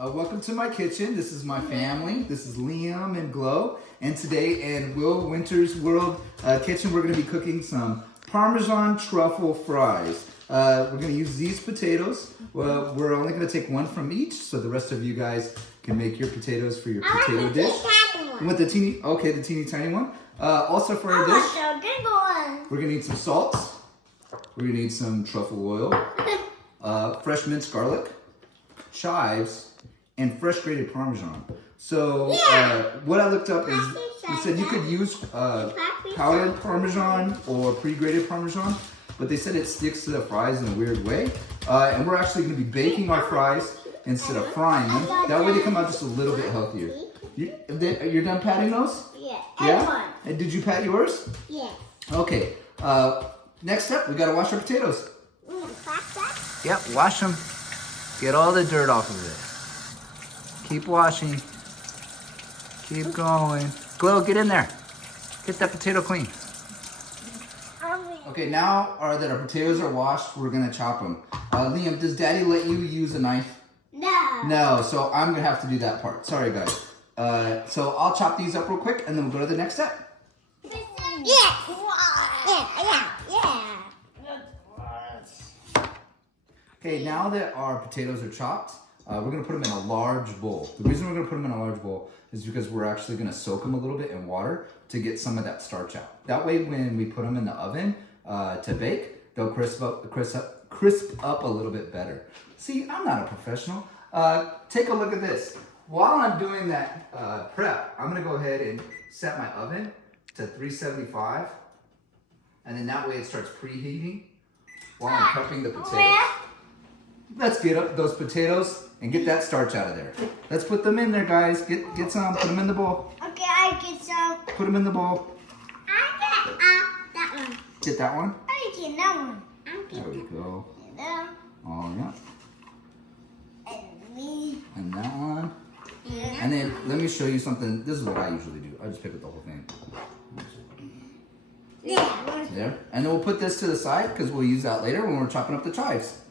Welcome to my kitchen. This is my family. This is Liam and Glow. And today in Will Winter's World Kitchen, we're going to be cooking some Parmesan truffle fries. We're going to use these potatoes. Well, we're only going to take one from each, so the rest of you guys can make your potatoes for your potato dish. You want the teeny, okay, the teeny tiny one. Also for our dish, we're going to need some salt. We're going to need some truffle oil, fresh minced garlic, chives, and fresh grated Parmesan. So what I looked up is it said you could use powdered Parmesan or pre-grated Parmesan, but they said it sticks to the fries in a weird way. And we're actually going to be baking our fries instead of frying them. That way they come out just a little bit healthier. You're done patting those? Yeah. Yeah? And did you pat yours? Yeah. Okay. Next step, we got to wash our potatoes. Yep, wash them. Get all the dirt off of it. Keep washing. Keep going. Glow, get in there. Get that potato clean. Okay, now that our potatoes are washed, we're gonna chop them. Liam, does Daddy let you use a knife? No. No, so I'm gonna have to do that part. Sorry, guys. So I'll chop these up real quick, and then we'll go to the next step. Yeah. Okay, now that our potatoes are chopped, we're gonna put them in a large bowl. The reason we're gonna put them in a large bowl is because we're actually gonna soak them a little bit in water to get some of that starch out. That way, when we put them in the oven to bake, they'll crisp up a little bit better. See, I'm not a professional. Take a look at this. While I'm doing that prep, I'm gonna go ahead and set my oven to 375, and then that way it starts preheating while I'm prepping the potatoes. Let's get up those potatoes and get that starch out of there. Let's put them in there, guys. Get some. Put them in the bowl. Okay, I get some. Put them in the bowl. I get that one. Get that one. I get that one. There we go. That Oh, yeah. and me. And that one. Yeah. And then let me show you something. This is what I usually do. I just pick up the whole thing. Yeah. There. And then we'll put this to the side because we'll use that later when we're chopping up the chives.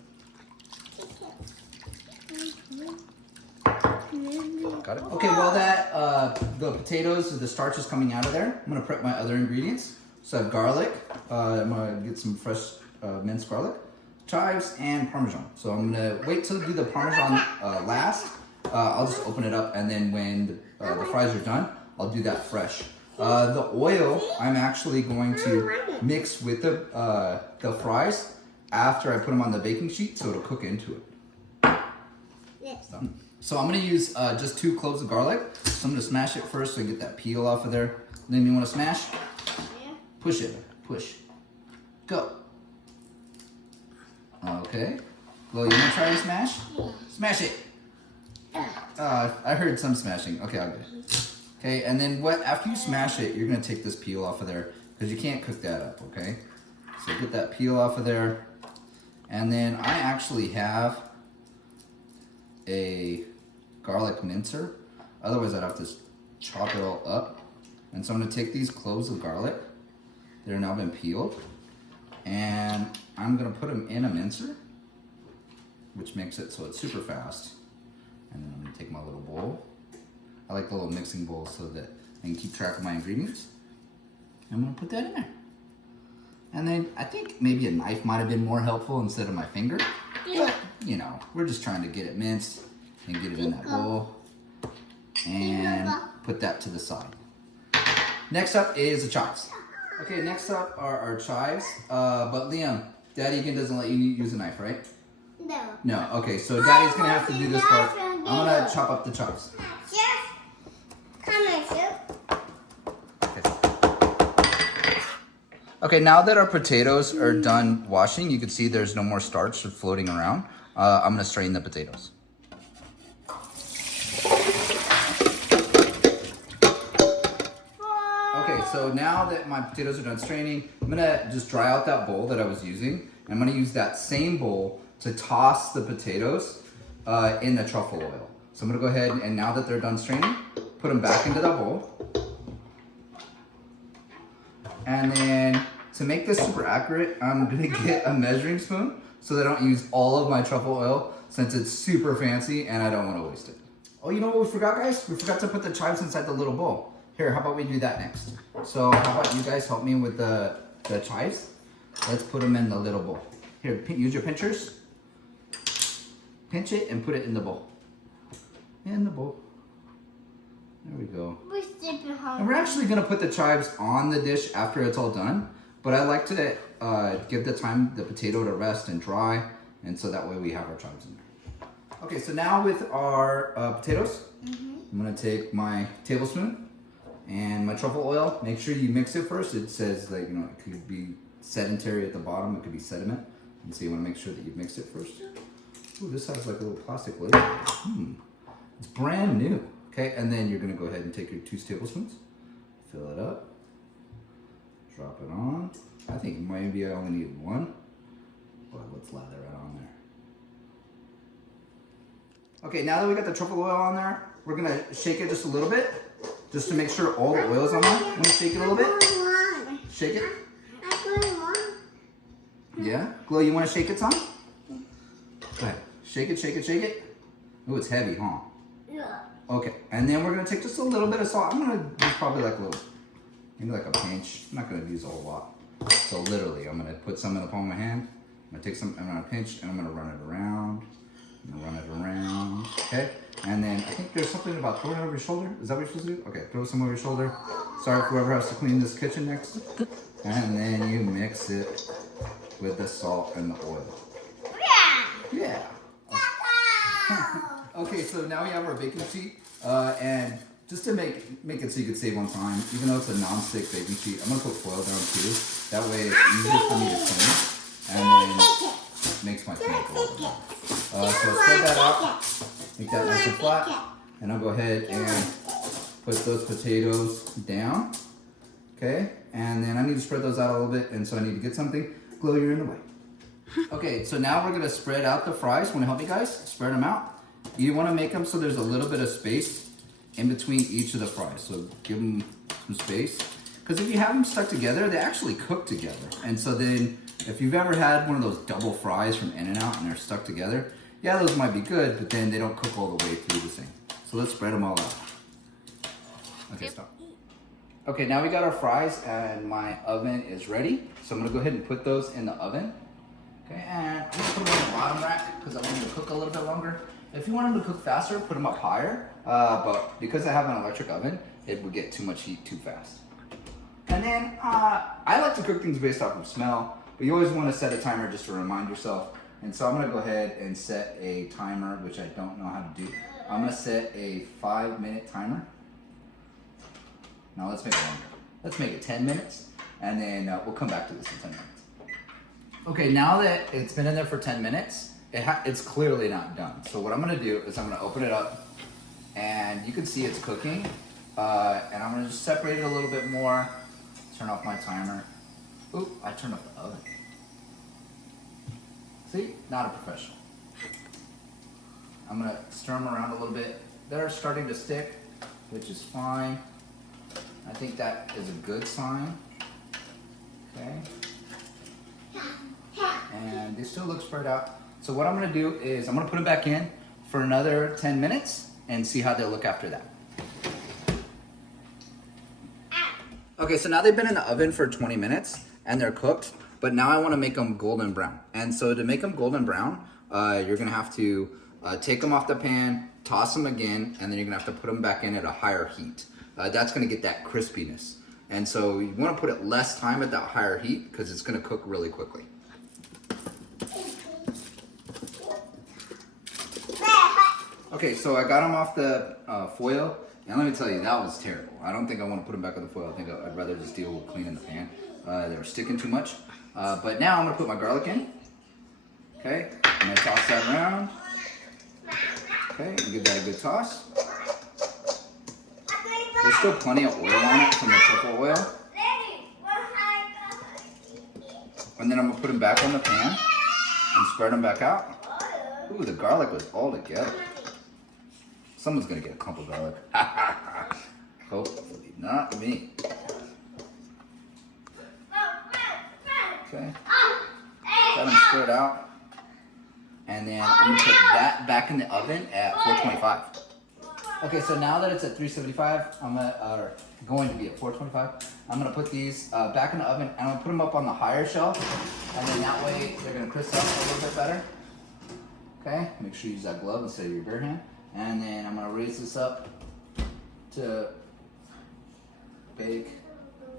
Got it? Okay, while the potatoes, the starch is coming out of there, I'm gonna prep my other ingredients. So I have garlic, I'm gonna get some fresh minced garlic, chives, and Parmesan. So I'm gonna wait till do the Parmesan last. I'll just open it up, and then when the fries are done, I'll do that fresh. The oil, I'm actually going to mix with the fries after I put them on the baking sheet, so it'll cook into it. Yes. So I'm gonna use just 2 cloves of garlic. So I'm gonna smash it first so I get that peel off of there. Then you wanna smash? Yeah. Push it, push. Go. Okay. Well, you wanna try to smash? Yeah. Smash it. I heard some smashing. Okay, I'll get it. Okay, and then after you smash it, you're gonna take this peel off of there because you can't cook that up, okay? So get that peel off of there. And then I actually have a garlic mincer. Otherwise, I'd have to chop it all up. And so I'm gonna take these cloves of garlic. They're now been peeled. And I'm gonna put them in a mincer, which makes it so it's super fast. And then I'm gonna take my little bowl. I like the little mixing bowl so that I can keep track of my ingredients. I'm gonna put that in there. And then I think maybe a knife might have been more helpful instead of my finger. But, you know, we're just trying to get it minced and get it in that bowl. And put that to the side. Next up is the chives. Okay, next up are our chives. But Liam, Daddy again doesn't let you use a knife, right? No. No, okay, so Daddy's gonna have to do this part. I'm gonna chop up the chives. Chef, come on, Chef. Okay, now that our potatoes are done washing, you can see there's no more starch floating around. I'm gonna strain the potatoes. Okay, so now that my potatoes are done straining, I'm gonna just dry out that bowl that I was using. And I'm gonna use that same bowl to toss the potatoes in the truffle oil. So I'm gonna go ahead and now that they're done straining, put them back into that bowl. And then to make this super accurate, I'm gonna get a measuring spoon. so that I don't use all of my truffle oil since it's super fancy and I don't want to waste it. Oh, you know what we forgot, guys? We forgot to put the chives inside the little bowl. Here, how about we do that next? So how about you guys help me with the chives? Let's put them in the little bowl. Here, use your pinchers. Pinch it and put it in the bowl. In the bowl. There we go. And we're actually gonna put the chives on the dish after it's all done, but I like to give the potato to rest and dry, and so that way we have our chives in there. Okay, so now with our potatoes, I'm gonna take my tablespoon and my truffle oil. Make sure you mix it first. It says that, you know, it could be sedentary at the bottom, it could be sediment, and so you wanna make sure that you mix it first. Ooh, this has like a little plastic lid. It's brand new. Okay, and then you're gonna go ahead and take your 2 tablespoons, fill it up, drop it on. I think maybe I only need 1, but let's lather it on there. Okay, now that we got the truffle oil on there, we're gonna shake it just a little bit, just to make sure all the oil's on there. I'm gonna shake it a little bit. Shake it. Yeah? Glow, you wanna shake it, son? Go ahead. Shake it, shake it, shake it. Oh, it's heavy, huh? Yeah. Okay, and then we're gonna take just a little bit of salt. I'm gonna use probably like a little, maybe like a pinch. I'm not gonna use a whole lot. So literally, I'm gonna put some in the palm of my hand. I'm gonna take some, I'm gonna pinch, and I'm gonna run it around. I'm gonna run it around, okay? And then I think there's something about throwing it over your shoulder. Is that what you're supposed to do? Okay, throw some over your shoulder. Sorry for whoever has to clean this kitchen next. And then you mix it with the salt and the oil. Yeah. Okay, so now we have our baking sheet, and just to make it so you can save on time, even though it's a non-stick baking sheet, I'm gonna put foil down too. That way it's easier for me to clean, and then it makes my cleanup a little bit more. So spread that out, make that nice and flat, and I'll go ahead and put those potatoes down, okay? And then I need to spread those out a little bit, and so I need to get something. Glow, you're in the way. Okay, so now we're gonna spread out the fries. Wanna help me, guys? Spread them out. You wanna make them so there's a little bit of space in between each of the fries. So give them some space. Because if you have them stuck together, they actually cook together. And so then, if you've ever had one of those double fries from In-N-Out and they're stuck together, yeah, those might be good, but then they don't cook all the way through the same. So let's spread them all out. Okay, stop. Okay, now we got our fries and my oven is ready. So I'm gonna go ahead and put those in the oven. Okay, and I'm gonna put them on the bottom rack because I want them to cook a little bit longer. If you want them to cook faster, put them up higher. But because I have an electric oven, it would get too much heat too fast. And then I like to cook things based off of smell, but you always want to set a timer just to remind yourself. And so I'm gonna go ahead and set a timer, which I don't know how to do. I'm gonna set a 5-minute timer. Now let's make it longer. Let's make it 10 minutes, and then we'll come back to this in 10 minutes. Okay, now that it's been in there for 10 minutes, it's clearly not done. So what I'm gonna do is I'm gonna open it up, and you can see it's cooking. And I'm gonna just separate it a little bit more, turn off my timer. Oop, I turned off the oven. See, not a professional. I'm gonna stir them around a little bit. They're starting to stick, which is fine. I think that is a good sign. Okay. And they still look spread out. So what I'm gonna do is I'm gonna put them back in for another 10 minutes and see how they'll look after that. Okay, so now they've been in the oven for 20 minutes and they're cooked, but now I wanna make them golden brown. And so to make them golden brown, you're gonna have to take them off the pan, toss them again, and then you're gonna have to put them back in at a higher heat. That's gonna get that crispiness. And so you wanna put it less time at that higher heat because it's gonna cook really quickly. Okay, so I got them off the foil, and let me tell you, that was terrible. I don't think I want to put them back on the foil. I think I'd rather just deal with cleaning the pan. They were sticking too much. But now I'm going to put my garlic in. Okay, I'm going to toss that around. Okay, and give that a good toss. There's still plenty of oil on it from the truffle oil. And then I'm going to put them back on the pan and spread them back out. Ooh, the garlic was all together. Someone's gonna get a clump of garlic. Hopefully not me. Okay. Got them spread out. And then I'm gonna put that back in the oven at 425. Okay, so now that it's at 375, going to be at 425, I'm gonna put these back in the oven and I'm gonna put them up on the higher shelf. And then that way they're gonna crisp up a little bit better. Okay, make sure you use that glove instead of your bare hand. And then I'm gonna raise this up to bake.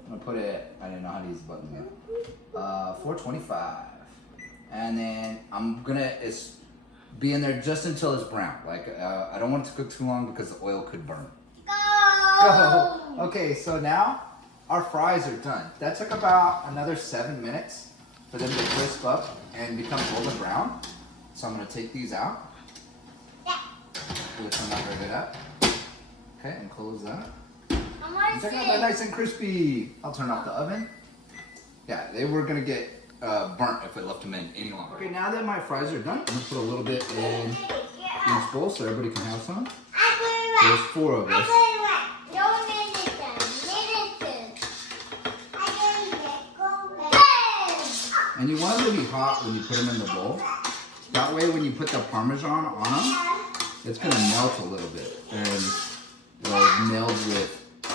I'm gonna put it, I didn't know how to use the button again. 425. And then I'm gonna be in there just until it's brown. Like, I don't want it to cook too long because the oil could burn. Go! Okay, so now our fries are done. That took about another 7 minutes for them to crisp up and become golden brown. So I'm gonna take these out. Which I'm not ready up. Okay, and close that. Check out that nice and crispy. I'll turn off the oven. Yeah, they were gonna get burnt if I left them in any longer. Okay, now that my fries are done, I'm gonna put a little bit in each bowl so everybody can have some. There's 4 of us. And you want them to be hot when you put them in the bowl. That way when you put the Parmesan on them, it's gonna melt a little bit and it'll meld with the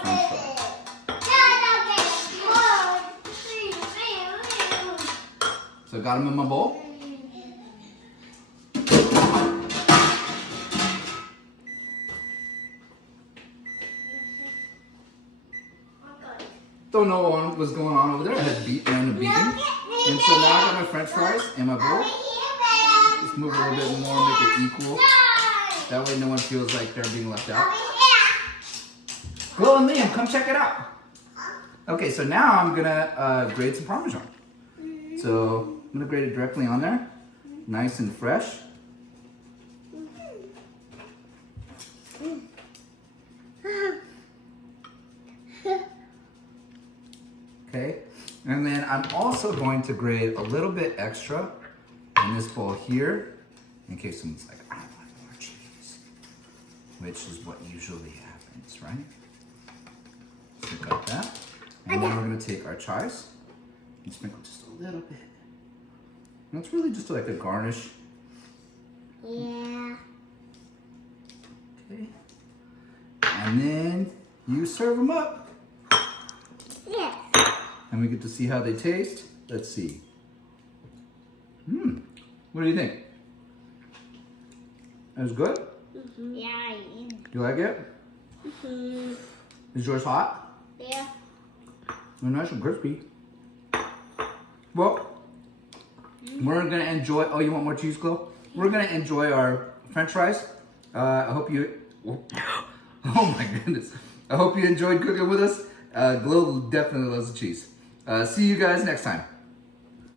French fry. So I got them in my bowl. Don't know what was going on over there. I had random beating. And so now I got my French fries in my bowl. Just move a little bit more, make it equal. That way no one feels like they're being left out. Glow and Liam, come check it out. Okay, so now I'm gonna grate some Parmesan. So I'm gonna grate it directly on there. Nice and fresh. Okay, and then I'm also going to grate a little bit extra in this bowl here, in case someone's like, I want more cheese, which is what usually happens, right? So we got that. And then we're gonna take our chives and sprinkle just a little bit. And it's really just like a garnish. Yeah. Okay. And then you serve them up. Yeah. And we get to see how they taste. Let's see. What do you think? That was good? Yeah. You like it? Is yours hot? Yeah. They're nice and crispy. Well, we're gonna enjoy. Oh, you want more cheese, Glow? We're gonna enjoy our French fries. I hope you. Oh my goodness! I hope you enjoyed cooking with us. Glow definitely loves the cheese. See you guys next time.